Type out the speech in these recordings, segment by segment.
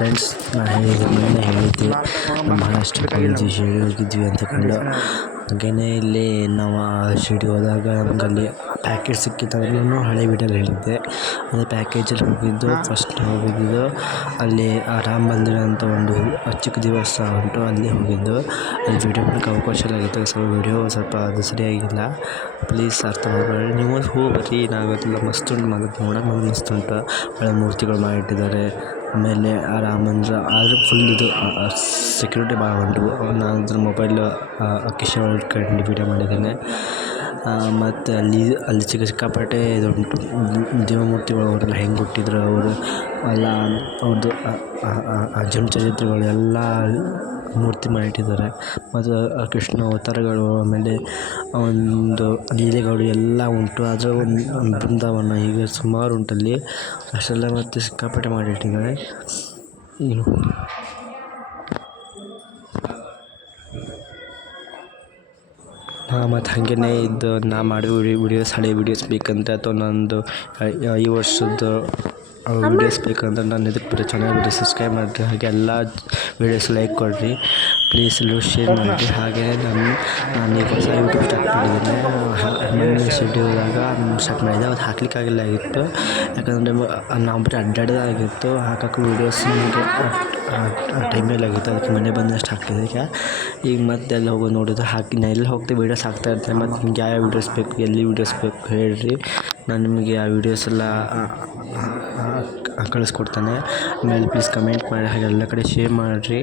Friends, ಮೊನ್ನೆ ಹೇಳಿದ್ದೆ ಮಹಾರಾಷ್ಟ್ರಕ್ಕೆ ಹೋಗಿದ್ವಿ, ಶಿರ್ಡಿ ಹೋಗಿದ್ವಿ ಅಂತಕೊಂಡು. ಹಾಗೆಯೇ ಇಲ್ಲಿ ನಾವು ಶಿರ್ಡಿ ಹೋದಾಗ ನಮ್ಗೆ ಅಲ್ಲಿ ಪ್ಯಾಕೇಜ್ ಸಿಕ್ಕಿತ್ತು. ಅದನ್ನು ಹಳೆ ವೀಡಿಯೋಲಿ ಹೇಳಿದ್ದೆ. ಅದೇ ಪ್ಯಾಕೇಜಲ್ಲಿ ಹೋಗಿದ್ದು, ಫಸ್ಟ್ ಹೋಗಿದ್ದು ಅಲ್ಲಿ ರಾಮ ಮಂದಿರ ಅಂತ ಒಂದು ಚಿಕ್ಕ ದೇವಸ್ಥಾನ ಉಂಟು, ಅಲ್ಲಿ ಹೋಗಿದ್ದು. ಅಲ್ಲಿ ವೀಡಿಯೋ ಮಾಡೋಕ್ಕೆ ಅವಕಾಶ ಆಗಿತ್ತು, ವೀಡಿಯೋ ಸ್ವಲ್ಪ ಅದು ಸರಿಯಾಗಿಲ್ಲ. ಪ್ಲೀಸ್ ಅರ್ಥ ಮಾಡ್ಕೊಳ್ಳಿ. ನೀವು ಹೋಗ್ರಿ, ನಾವೆಲ್ಲ ಮಸ್ತ್ ಉಂಟು, ನೋಡೋಕೆ ಮಸ್ತ್ ಉಂಟು. ಒಳ್ಳೆ ಮೂರ್ತಿಗಳು ಮಾಡಿಟ್ಟಿದ್ದಾರೆ. ಆಮೇಲೆ ಆ ರಾಮ ಮಂದಿರ ಆದರೆ ಫುಲ್ ಇದು ಸೆಕ್ಯೂರಿಟಿ ಭಾಳ ಉಂಟು. ನಾನು ಅದ್ರ ಮೊಬೈಲ್ ಕಿಶೆ ಒಳಗೆ ಇಟ್ಕೊಂಡು ವೀಡಿಯೋ ಮಾಡಿದ್ದೇನೆ. ಮತ್ತು ಅಲ್ಲಿ ಸಿಕ್ಕಾಪಟ್ಟೆ ಇದುಂಟು, ದೇವಮೂರ್ತಿಗಳು ಅವರೆಲ್ಲ ಹೆಂಗೆ ಹುಟ್ಟಿದ್ರು, ಅವರು ಎಲ್ಲ ಅವ್ರದ್ದು ಜನ್ಮ ಚರಿತ್ರೆಗಳು ಎಲ್ಲ ಮೂರ್ತಿ ಮಾಡಿಟ್ಟಿದ್ದಾರೆ. ಮತ್ತು ಕೃಷ್ಣ ಅವತಾರಗಳು, ಆಮೇಲೆ ಒಂದು ಲೀಲೆಗಳು ಎಲ್ಲ ಉಂಟು. ಅದರ ಒಂದು ಬೃಂದಾವನ ಹೀಗೆ ಸುಮಾರು ಉಂಟಲ್ಲಿ ಅಷ್ಟೆಲ್ಲ, ಮತ್ತು ಸಿಕ್ಕಾಪಟ್ಟೆ ಮಾಡಿಟ್ಟಿದ್ದಾರೆ. ಮತ್ತು ಹಾಗೆಯೇ ಇದು ನಾ ಮಾಡೋ ವೀಡಿಯೋಸ್, ಹಳೆ ವೀಡಿಯೋಸ್ ಬೇಕಂದರೆ ಅಥವಾ ನಂದು ಈ ವರ್ಷದ್ದು ವೀಡಿಯೋಸ್ ಬೇಕಂದ್ರೆ ನಾನು ಇದಕ್ಕೆ ಚಾನಲ್ಗೆ ಸಬ್ಸ್ಕ್ರೈಬ್ ಮಾಡಿರಿ. ಹಾಗೆ ಎಲ್ಲ ವೀಡಿಯೋಸ್ ಲೈಕ್ ಕೊಡಿರಿ ಪ್ಲೀಸ್, ಎಲ್ಲರೂ ಶೇರ್ ಮಾಡಿರಿ. ಹಾಗೆಯೇ ನಾನು ಈಗ ಹೊಸ ಯೂಟ್ಯೂಬ್ ಸ್ಟಾರ್ಟ್ ಮಾಡಿದ್ದೀನಿ. ಮೊನ್ನೆ ಶಿರ್ಡಿ ಹೋದಾಗ ಸ್ಟಾರ್ಟ್ ಮಾಡಿದ್ದೆ, ಅದು ಹಾಕ್ಲಿಕ್ಕಾಗಿಲ್ಲ ಆಗಿತ್ತು. ಯಾಕಂದರೆ ನಾವು ಬರೀ ಅಡ್ಡಾಡೋದಾಗಿತ್ತು, ಹಾಕೋಕ್ಕೆ ವೀಡಿಯೋಸ್ ನಿಮಗೆ ಟೈಮೇಲೆ ಆಗಿತ್ತು. ಅದಕ್ಕೆ ಮನೆ ಬಂದಷ್ಟು ಹಾಕ್ತಿದ್ದೆ. ಈಗ ಮತ್ತೆ ಎಲ್ಲ ಹೋಗೋದು ನೋಡೋದು ನಾ ಎಲ್ಲಿ ಹೋಗ್ತೀವಿ ವೀಡಿಯೋಸ್ ಹಾಕ್ತಾ ಇರ್ತೀನಿ. ಮತ್ತು ನಿಮ್ಗೆ ಯಾವ ವೀಡಿಯೋಸ್ ಬೇಕು, ಎಲ್ಲಿ ವೀಡಿಯೋಸ್ ಬೇಕು ಹೇಳಿರಿ, ನಾನು ನಿಮಗೆ ಆ ವೀಡಿಯೋಸ್ ಎಲ್ಲ ಕಳಿಸ್ಕೊಡ್ತಾನೆ. ಆಮೇಲೆ ಪ್ಲೀಸ್ ಕಮೆಂಟ್ ಮಾಡಿ, ಹಾಗೆ ಎಲ್ಲ ಕಡೆ ಶೇರ್ ಮಾಡಿರಿ.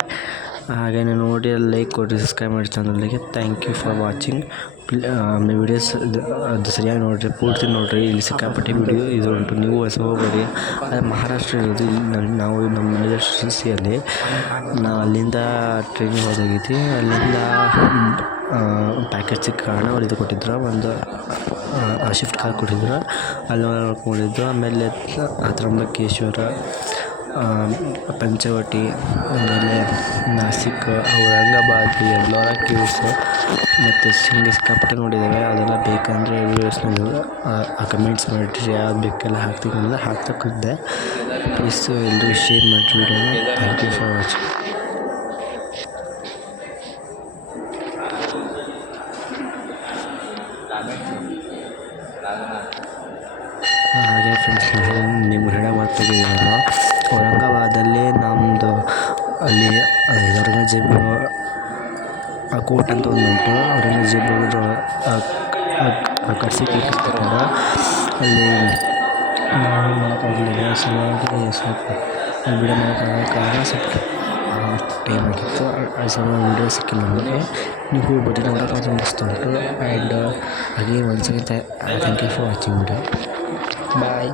ಹಾಗೆಯೇ ನೋಡಿ ಅಲ್ಲಿ ಲೈಕ್ ಕೊಡಿರಿ, ಸಬ್ಸ್ಕ್ರೈಬ್ ಮಾಡಿ ಚಾನಲ್ಗೆ. Thank you for watching. Videos ಅದು ಸರಿಯಾಗಿ ನೋಡಿರಿ, ಪೂರ್ತಿ ನೋಡಿರಿ. ಇಲ್ಲಿ ಸಿಕ್ಕಾಪಟ್ಟೆ ವೀಡಿಯೋ ಇದು ಉಂಟು, ನೀವು ಹೋಗ್ಬೇಡಿ. ಅದು ಮಹಾರಾಷ್ಟ್ರ ಇರೋದು. ಇಲ್ಲಿ ನಾವು ನಮ್ಮ ಮನೆಯ ಶಿರ್ಸಿಯಲ್ಲಿ ನಾವು ಅಲ್ಲಿಂದ ಟ್ರೈನಿಗೆ ಹೋದಾಗಿದ್ವಿ. ಅಲ್ಲಿಂದ ಪ್ಯಾಕೇಜ್ ಸಿಕ್ಕ ಕಾರಣ ಅವ್ರು ಇದು ಕೊಟ್ಟಿದ್ರು, ಒಂದು ಶಿಫ್ಟ್ ಕಾರ್ ಕೊಟ್ಟಿದ್ರು, ಅಲ್ಲಿ ನೋಡ್ಕೊಂಡಿದ್ದು. ಆಮೇಲೆ ತ್ರಂಬಕೇಶ್ವರ, ಪಂಚವಟಿ, ಆಮೇಲೆ ನಾಸಿಕ್, ಔರಂಗಾಬಾದ್, ಎಲ್ಲೋರ ಕೇವ್ಸ್ ಮತ್ತು ಸಿಕ್ಕಾಪಟ್ಟೆ ನೋಡಿದ್ದೇವೆ. ಅದೆಲ್ಲ ಬೇಕಂದರೆ ವೀಡಿಯೋಸ್ ನೀವು ಕಮೆಂಟ್ಸ್ ಮಾಡಿರಿ, ಯಾವ್ದು ಬೇಕೆಲ್ಲ ಹಾಕ್ತೀನಿ ಅಂದರೆ ಹಾಕ್ತಕ್ಕಿದ್ದೆ. ಪ್ಲೀಸ್ ಎಲ್ಲರೂ ಶೇರ್ ಮಾಡಿರಿ ವೀಡಿಯೋನ. Thank you for watching. ಹಾಗೆ ಫ್ರೆಂಡ್ಸ್, ನಿಮ್ಗೆ ಹೇಳೋ ಮಾತಾಗಿದ್ದೀನಲ್ಲ, ಔರಂಗಾಬಾದಲ್ಲಿ ನಮ್ಮದು ಅಲ್ಲಿ ಔರಂಗಜೇಬ್ ಕೋಟ್ ಅಂತ ಒಂದು ಉಂಟು. ಔರಂಗಜೇಬ್ ಕರ್ಸಿ ಕೊಟ್ಟಿರ್ತಾರಲ್ಲ, ಅಲ್ಲಿ ನಾವು ಮಾಡೋಕ್ಕಾಗಲಿಲ್ಲ. ಸಲುವಾಗಿ ಸ್ವಲ್ಪ ವಿಡಿಯೋ ಮಾಡೋಕ್ಕಾಗೋ ಕಾರಣ ಸ್ವಲ್ಪ ಟೈಮ್ ಆಗಿತ್ತು. ಸ್ವಲ್ಪ ವಿಡಿಯೋ ಸಿಕ್ಕಿಲ್ಲ ನಮಗೆ. ನೀವು ಹೋಗ್ಬೋದು, ನೋಡೋಕ್ಕಾದ್ರೆ ಮಸ್ತ್ ಉಂಟು. ಆ್ಯಂಡ್ ಹಾಗೆ once again thank you for watching video. Bye.